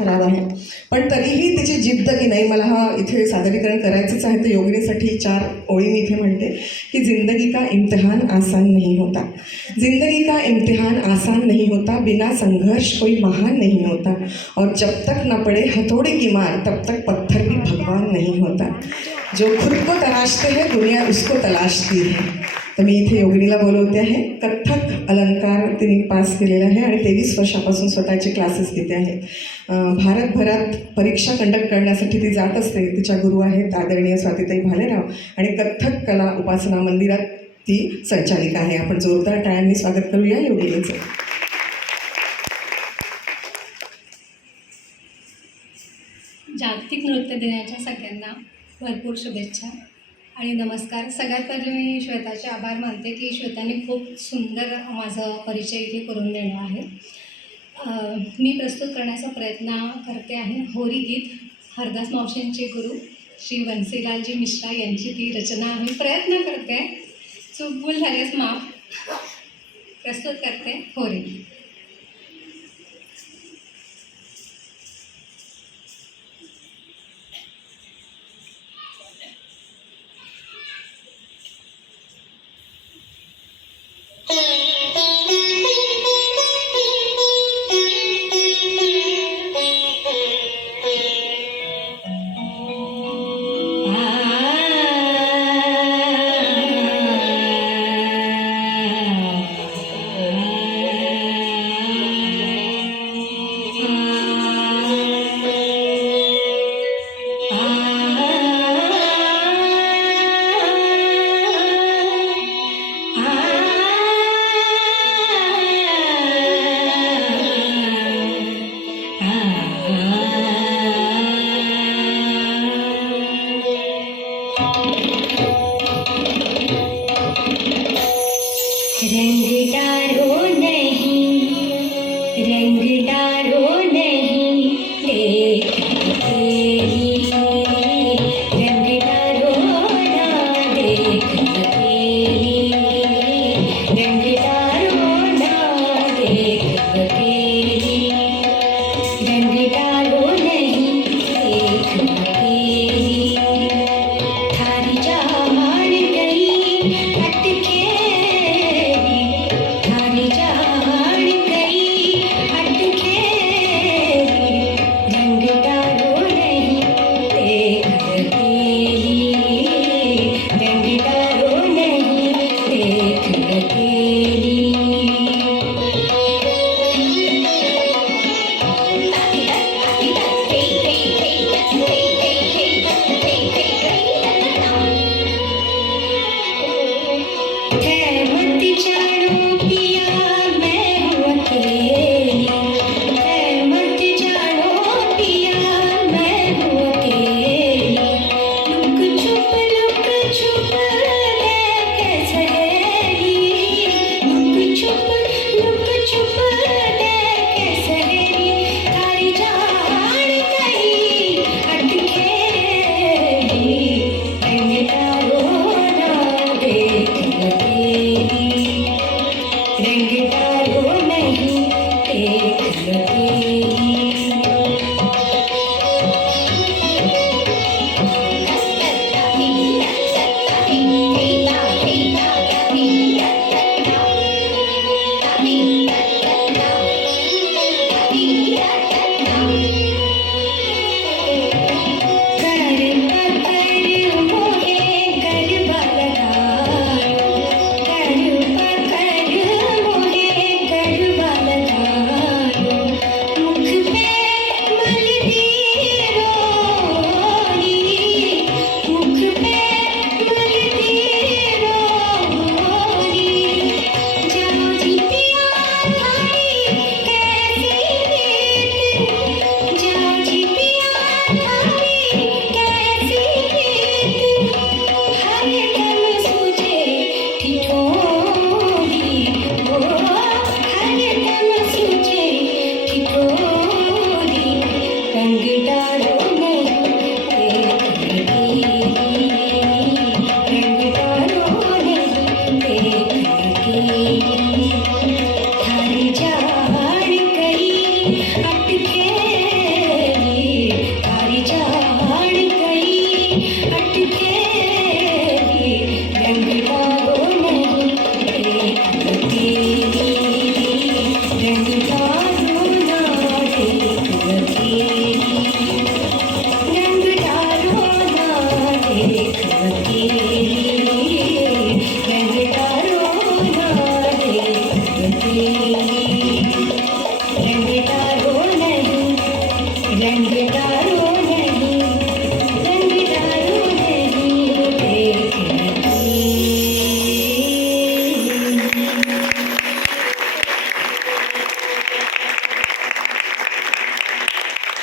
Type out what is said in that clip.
खराब आहे. पण तरीही तिची जिद्द की नाही मला हा इथे सादरीकरण करायचंच आहे, तर योगिनीसाठी 4 ओळी मी इथे म्हणते की जिंदगी का इम्तिहान आसान नहीं होता, जिंदगी का इम्तिहान आसान नहीं होता, बिना संघर्ष कोई महान नहीं होता, और जब तक न पड़े हथौड़े की मार तब तक पत्थर भी भगवान नहीं होता, जो खुद को तलाशते हैं दुनिया उसको तलाशती है. तर मी इथे योगिनीला बोलवते आहे. कथ्थक अलंकार तिने पास केलेला आहे आणि 23 वर्षापासून स्वतःचे क्लासेस घेते आहे. भारतभरात परीक्षा कंडक्ट करण्यासाठी ती जात असते. तिच्या गुरु आहेत आदरणीय स्वातीताई भालेराव आणि कथ्थक कला उपासना मंदिरात ती संचालिका आहे. आपण जोरदार टाळ्यांनी स्वागत करूया योगिनीचं. जागतिक नृत्य दिनाच्या सगळ्यांना भरपूर शुभेच्छा आणि नमस्कार. सगळ्यात पहिले मी श्वेताचे आभार मानते की श्वेताने खूप सुंदर माझा परिचय इथे करून देणं आहे. मी प्रस्तुत करण्याचा प्रयत्न करते आहे होरी गीत. हरदास मावशींचे गुरु श्री वंसीलालजी मिश्रा यांची ती रचना आहे. प्रयत्न करते, चूकभूल झाल्यास माफ. प्रस्तुत करते होरी. रंग